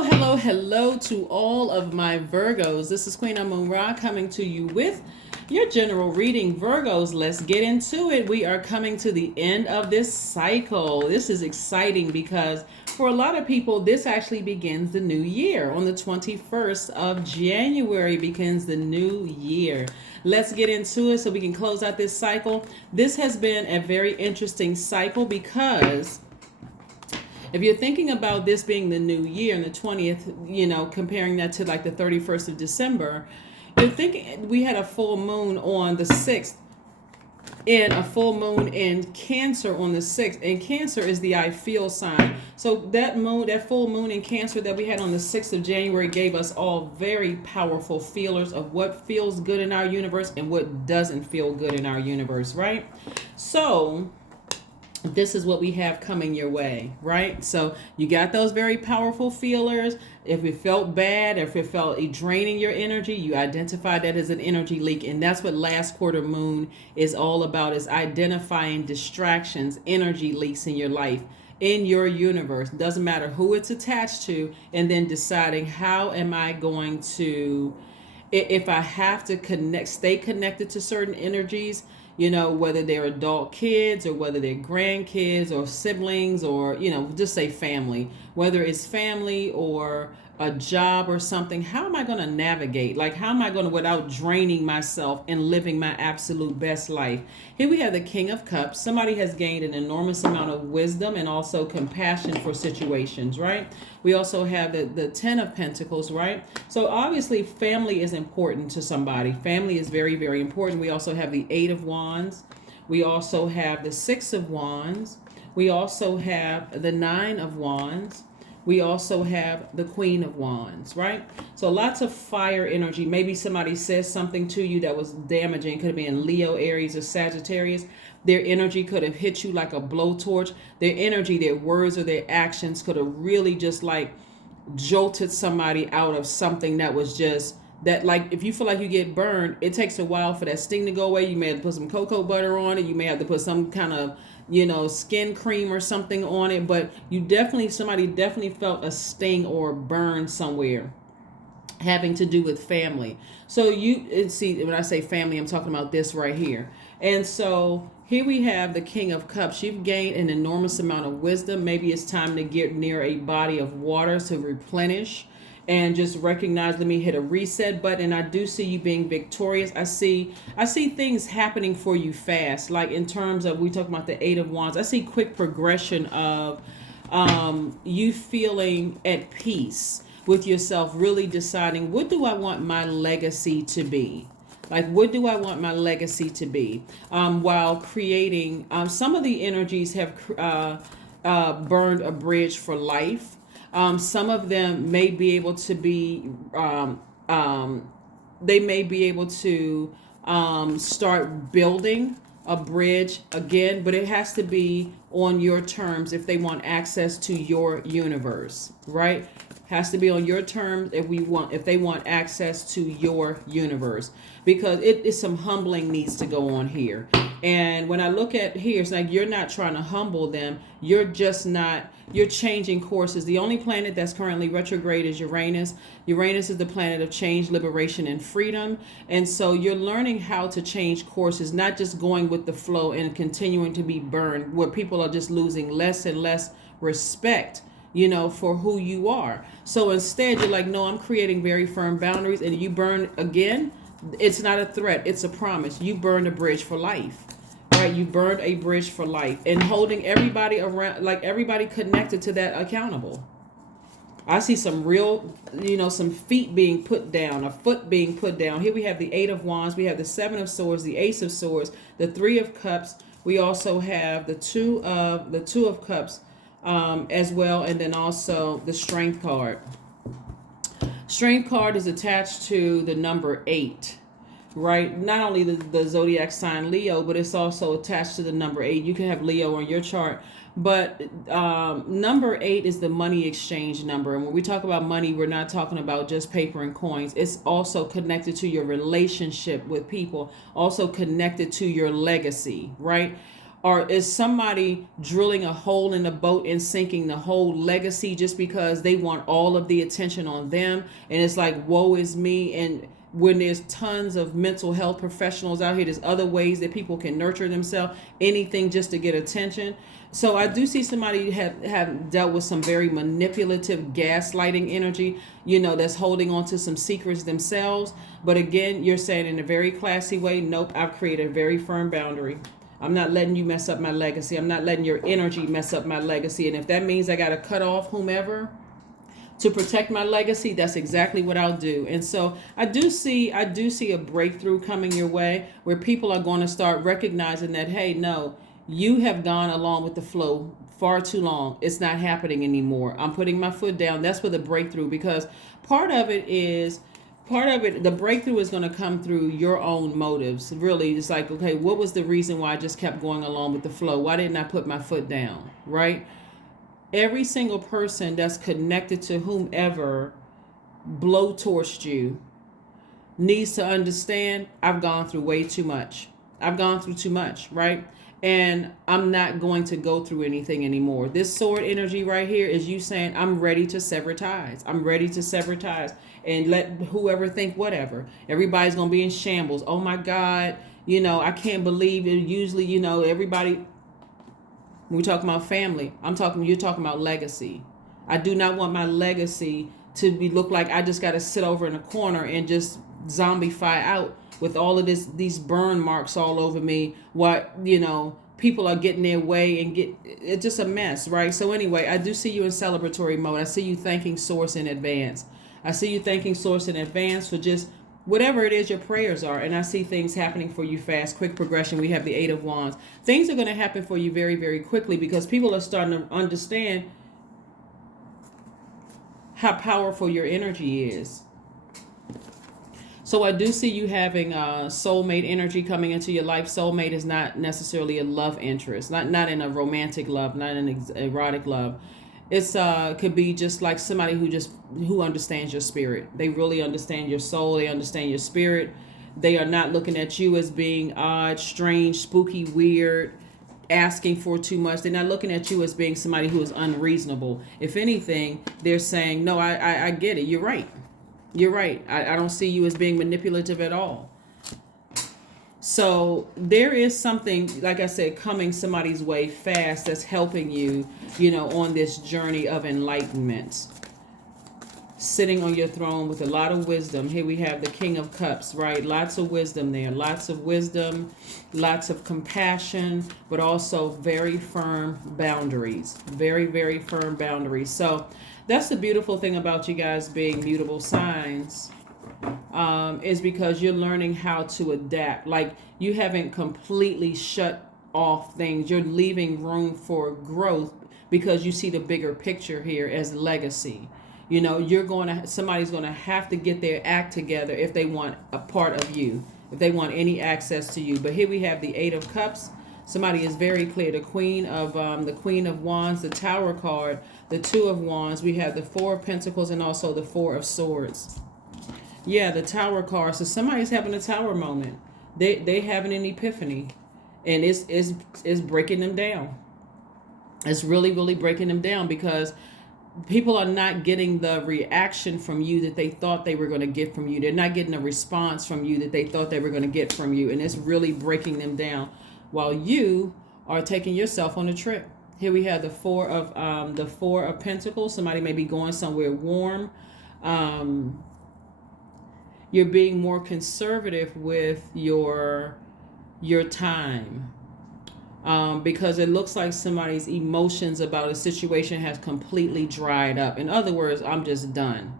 Hello, hello to all of my Virgos. This is Queen Amun Ra coming to you with your general reading. Virgos, let's get into it. We are coming to the end of this cycle. This is exciting because for a lot of people, this actually begins the new year. On the 21st of January begins the new year. Let's get into it so we can close out this cycle. This has been a very interesting cycle because if you're thinking about this being the new year and the 20th, comparing that to like the 31st of December, you're thinking we had a full moon on the 6th and a full moon in Cancer on the 6th. And Cancer is the I feel sign. So that full moon in Cancer that we had on the 6th of January gave us all very powerful feelers of what feels good in our universe and what doesn't feel good in our universe, right? So this is what we have coming your way, right? So you got those very powerful feelers. If it felt bad, if it felt draining your energy, you identify that as an energy leak. And that's what last quarter moon is all about, is identifying distractions, energy leaks in your life, in your universe. Doesn't matter who it's attached to, and then deciding how am I going to, if I have to stay connected to certain energies, whether they're adult kids or whether they're grandkids or siblings or, just say family, whether it's family or a job or something, how am I going to navigate? Like, how am I going to, without draining myself and living my absolute best life? Here we have the King of Cups. Somebody has gained an enormous amount of wisdom and also compassion for situations, right? We also have the Ten of Pentacles, right? So obviously family is important to somebody. Family is very, very important. We also have the Eight of Wands. We also have the Six of Wands. We also have the Nine of Wands. We also have the Queen of Wands, right? So lots of fire energy. Maybe somebody says something to you that was damaging. Could have been Leo, Aries, or Sagittarius. Their energy could have hit you like a blowtorch. Their energy, their words, or their actions could have really just like jolted somebody out of something that was just that. Like, if you feel like you get burned, it takes a while for that sting to go away. You may have to put some cocoa butter on it. You may have to put some kind of skin cream or something on it, but somebody definitely felt a sting or burn somewhere having to do with family. So see, when I say family, I'm talking about this right here. And so here we have the King of Cups. You've gained an enormous amount of wisdom. Maybe it's time to get near a body of water to replenish and just recognize, let me hit a reset button. I do see you being victorious. I see things happening for you fast. Like, in terms of, we talk about the Eight of Wands. I see quick progression of you feeling at peace with yourself, really deciding, what do I want my legacy to be? Like, what do I want my legacy to be? While creating, some of the energies have burned a bridge for life. Some of them may be able to be, they may be able to start building a bridge again, but it has to be on your terms if they want access to your universe, right? Has to be on your terms if they want access to your universe, because it is some humbling needs to go on here. And when I look at here, it's like you're not trying to humble them. You're changing courses. The only planet that's currently retrograde is Uranus. Uranus is the planet of change, liberation, and freedom. And so you're learning how to change courses, not just going with the flow and continuing to be burned, where people are just losing less and less respect, for who you are. So instead, you're like, no, I'm creating very firm boundaries, and you burn again. It's not a threat. It's a promise. You burned a bridge for life, right? You burned a bridge for life, and holding everybody around, like everybody connected to that, accountable. I see some real, some feet being put down, a foot being put down. Here we have the Eight of Wands. We have the Seven of Swords, the Ace of Swords, the Three of Cups. We also have the Two of Cups, as well, and then also the Strength card. Strength card is attached to the number 8, right? Not only the zodiac sign Leo, but it's also attached to the number 8. You can have Leo on your chart, but number 8 is the money exchange number. And when we talk about money, we're not talking about just paper and coins. It's also connected to your relationship with people, also connected to your legacy, right? Or is somebody drilling a hole in the boat and sinking the whole legacy just because they want all of the attention on them? And it's like, woe is me. And when there's tons of mental health professionals out here, there's other ways that people can nurture themselves, anything just to get attention. So I do see somebody have dealt with some very manipulative gaslighting energy, that's holding on to some secrets themselves. But again, you're saying in a very classy way, nope, I've created a very firm boundary. I'm not letting you mess up my legacy. I'm not letting your energy mess up my legacy. And if that means I got to cut off whomever to protect my legacy, that's exactly what I'll do. And so I do see a breakthrough coming your way where people are going to start recognizing that, hey, no, you have gone along with the flow far too long. It's not happening anymore. I'm putting my foot down. That's where the breakthrough, because part of it, the breakthrough is going to come through your own motives. Really, it's like, okay, what was the reason why I just kept going along with the flow? Why didn't I put my foot down? Right? Every single person that's connected to whomever blowtorched you needs to understand, I've gone through way too much. I've gone through too much, right? And I'm not going to go through anything anymore. This sword energy right here is you saying, I'm ready to sever ties. I'm ready to sever ties. And let whoever think whatever. Everybody's going to be in shambles. Oh my God. I can't believe it. Usually, everybody, when we talk about family, you're talking about legacy. I do not want my legacy to look like I just got to sit over in a corner and just zombify out with all of these burn marks all over me. People are getting their way and it's just a mess, right? So anyway, I do see you in celebratory mode. I see you thanking Source in advance. I see you thanking Source in advance for just whatever it is your prayers are. And I see things happening for you fast, quick progression. We have the Eight of Wands. Things are going to happen for you very, very quickly because people are starting to understand how powerful your energy is. So I do see you having soulmate energy coming into your life. Soulmate is not necessarily a love interest, not in a romantic love, not in an erotic love. It's could be just like somebody who understands your spirit. They really understand your soul. They understand your spirit. They are not looking at you as being odd, strange, spooky, weird, asking for too much. They're not looking at you as being somebody who is unreasonable. If anything, they're saying, no, I get it. You're right. You're right. I don't see you as being manipulative at all. So there is something, like I said, coming somebody's way fast that's helping you, on this journey of enlightenment. Sitting on your throne with a lot of wisdom. Here we have the King of Cups, right? Lots of wisdom there. Lots of wisdom, lots of compassion, but also very firm boundaries. Very, very firm boundaries. So that's the beautiful thing about you guys being mutable signs. Is because you're learning how to adapt. Like you haven't completely shut off things. You're leaving room for growth because you see the bigger picture here as legacy. Somebody's going to have to get their act together if they want a part of you, if they want any access to you. But here we have the Eight of Cups. Somebody is very clear. The Queen of Wands, the Tower card, the Two of Wands. We have the Four of Pentacles and also the Four of Swords. Yeah, the Tower card. So somebody's having a Tower moment. They having an epiphany, and it's breaking them down. It's really, really breaking them down because people are not getting the reaction from you that they thought they were going to get from you. They're not getting a response from you that they thought they were going to get from you, and it's really breaking them down. While you are taking yourself on a trip. Here we have the Four of Pentacles. Somebody may be going somewhere warm. You're being more conservative with your time because it looks like somebody's emotions about a situation has completely dried up. In other words, I'm just done.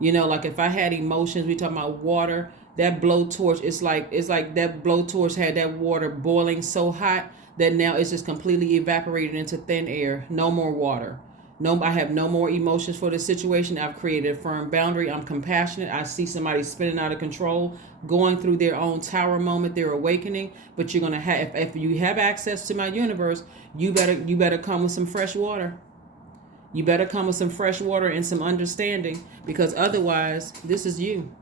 Like if I had emotions, we talking about water, that blowtorch, it's like that blowtorch had that water boiling so hot that now it's just completely evaporated into thin air. No more water. No, I have no more emotions for the situation. I've created a firm boundary. I'm compassionate. I see somebody spinning out of control, going through their own tower moment, their awakening. But you're gonna have, if you have access to my universe, you better come with some fresh water. You better come with some fresh water and some understanding, because otherwise, this is you.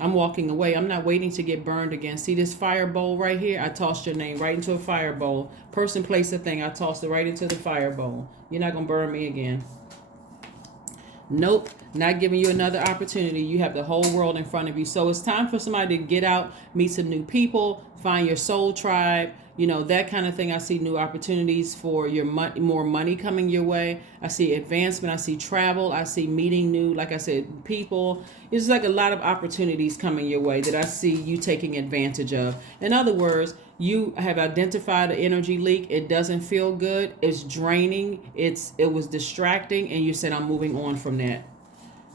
I'm walking away. I'm not waiting to get burned again. See this fire bowl right here? I tossed your name right into a fire bowl. Person, place, a thing. I tossed it right into the fire bowl. You're not going to burn me again. Nope, not giving you another opportunity. You have the whole world in front of you. So it's time for somebody to get out, meet some new people, find your soul tribe, you know, that kind of thing. I see new opportunities for your more money coming your way. I see advancement. I see travel. I see meeting new, like I said, people. It's like a lot of opportunities coming your way that I see you taking advantage of. In other words, you have identified an energy leak. It doesn't feel good. It's draining. It was distracting, and you said, I'm moving on from that.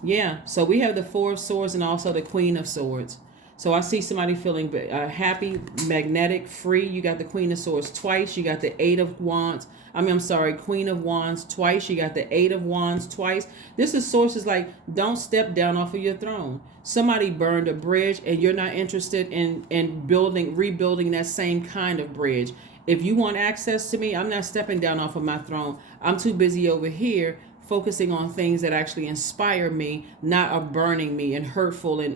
Yeah. So we have the Four of Swords and also the Queen of Swords. So I see somebody feeling happy, magnetic, free. You got the Queen of Swords twice. You got the Eight of Wands. I'm sorry, Queen of Wands twice. You got the Eight of Wands twice. This is sources like, don't step down off of your throne. Somebody burned a bridge and you're not interested in rebuilding that same kind of bridge. If you want access to me, I'm not stepping down off of my throne. I'm too busy over here focusing on things that actually inspire me, not are burning me and hurtful and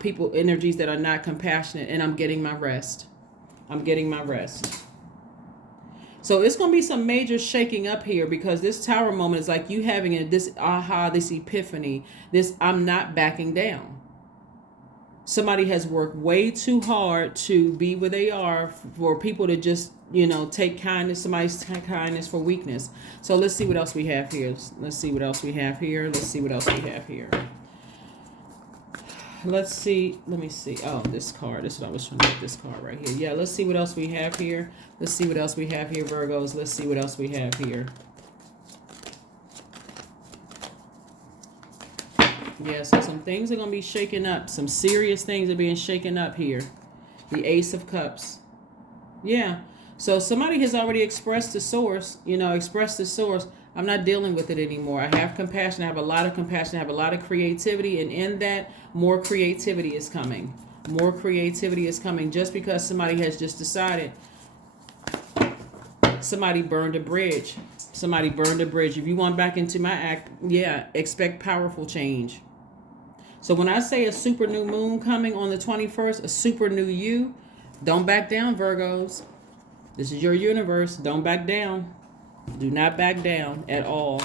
people energies that are not compassionate, and I'm getting my rest. I'm getting my rest. So it's going to be some major shaking up here, because this tower moment is like you having this aha, this epiphany, this I'm not backing down. Somebody has worked way too hard to be where they are for people to just, take kindness, somebody's kindness for weakness. So let's see what else we have here. Let's see what else we have here. Let's see what else we have here. Let's see. Let me see. Oh, this card. This is what I was trying to get, this card right here. Yeah, let's see what else we have here. Let's see what else we have here, Virgos. Let's see what else we have here. Yeah, so some things are going to be shaken up. Some serious things are being shaken up here. The Ace of Cups. Yeah. So somebody has already expressed the source, I'm not dealing with it anymore. I have compassion. I have a lot of compassion. I have a lot of creativity. And in that, more creativity is coming. More creativity is coming just because somebody has just decided. Somebody burned a bridge. Somebody burned a bridge. If you want back into my act, expect powerful change. So when I say a super new moon coming on the 21st, a super new you, don't back down, Virgos. This is your universe. Don't back down. Do not back down at all.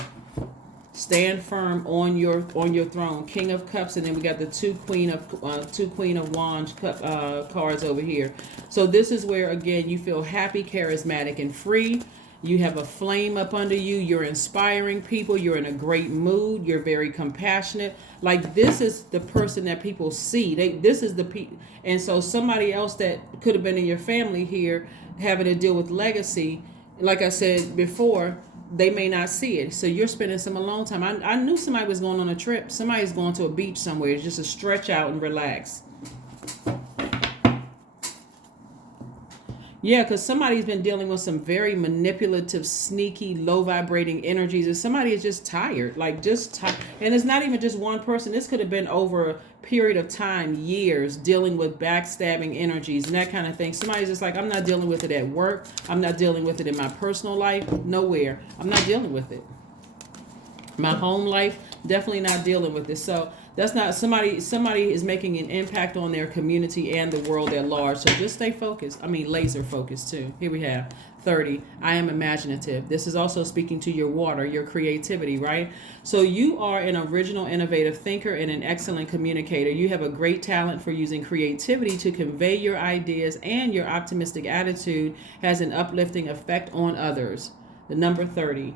Stand firm on your throne. King of Cups, and then we got the two Queen of Wands cards over here. So this is where, again, you feel happy, charismatic, and free. You have a flame up under you. You're inspiring people. You're in a great mood. You're very compassionate. Like, this is the person that people see. This is the people. And so somebody else that could have been in your family here having to deal with legacy, like I said before, they may not see it. So you're spending some alone time. I knew somebody was going on a trip. Somebody's going to a beach somewhere just to stretch out and relax. Yeah, because somebody's been dealing with some very manipulative, sneaky, low vibrating energies. And somebody is just tired, And it's not even just one person. This could have been over a period of time, years, dealing with backstabbing energies and that kind of thing. Somebody's just like, I'm not dealing with it at work. I'm not dealing with it in my personal life. Nowhere. I'm not dealing with it. My home life, definitely not dealing with it. So that's not somebody is making an impact on their community and the world at large. So just stay focused. Laser focused too. Here we have 30. I am imaginative. This is also speaking to your water, your creativity, right? So you are an original, innovative thinker and an excellent communicator. You have a great talent for using creativity to convey your ideas, and your optimistic attitude has an uplifting effect on others. The number 30.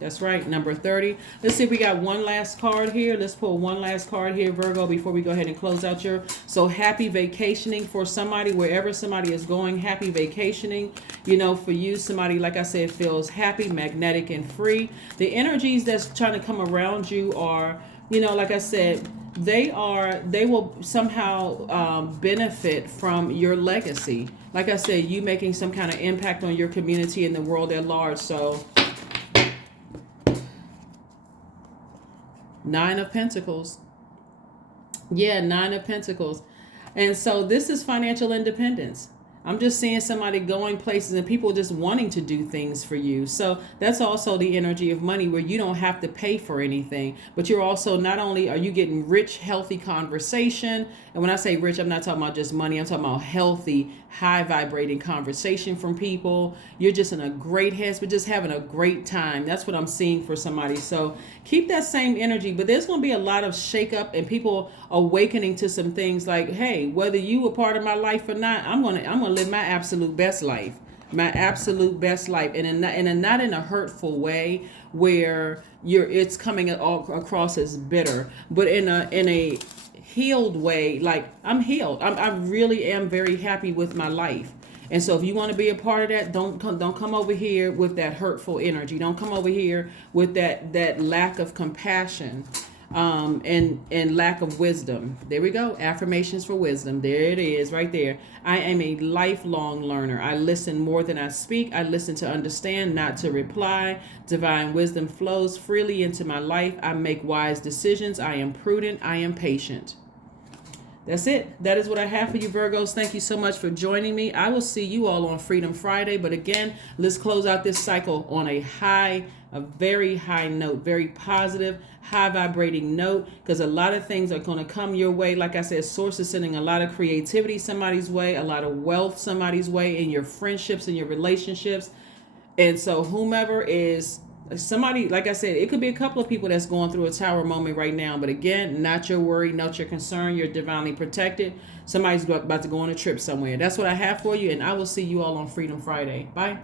That's right, number 30. Let's see if we got one last card here. Let's pull one last card here, Virgo, before we go ahead and close out So happy vacationing for somebody, wherever somebody is going, happy vacationing. For you, somebody, like I said, feels happy, magnetic, and free. The energies that's trying to come around you are, like I said, they will somehow benefit from your legacy. Like I said, you making some kind of impact on your community and the world at large. So 9 of Pentacles. Yeah, 9 of Pentacles. And so this is financial independence. I'm just seeing somebody going places and people just wanting to do things for you. So that's also the energy of money, where you don't have to pay for anything, but you're also, not only are you getting rich, healthy conversation. And when I say rich, I'm not talking about just money. I'm talking about healthy, high vibrating conversation from people. You're just in a great headspace, just having a great time. That's what I'm seeing for somebody. So keep that same energy, but there's going to be a lot of shakeup and people awakening to some things like, hey, whether you were part of my life or not, I'm gonna live my absolute best life, my absolute best life, and not in a hurtful way where it's coming all across as bitter, but in a healed way. Like, I'm healed. I really am very happy with my life. And so if you want to be a part of that, don't come over here with that hurtful energy. Don't come over here with that lack of compassion, and lack of wisdom. There we go. Affirmations for wisdom. There it is, right there. I am a lifelong learner. I listen more than I speak. I listen to understand, not to reply. Divine wisdom flows freely into my life. I make wise decisions. I am prudent. I am patient. That's it. That is what I have for you, Virgos. Thank you so much for joining me. I will see you all on Freedom Friday. But again, let's close out this cycle on a very high note, very positive, high vibrating note, because a lot of things are going to come your way. Like I said, source is sending a lot of creativity somebody's way, a lot of wealth somebody's way in your friendships and your relationships. And so whomever is somebody, like I said, it could be a couple of people that's going through a tower moment right now. But again, not your worry, not your concern. You're divinely protected. Somebody's about to go on a trip somewhere. That's what I have for you. And I will see you all on Freedom Friday. Bye.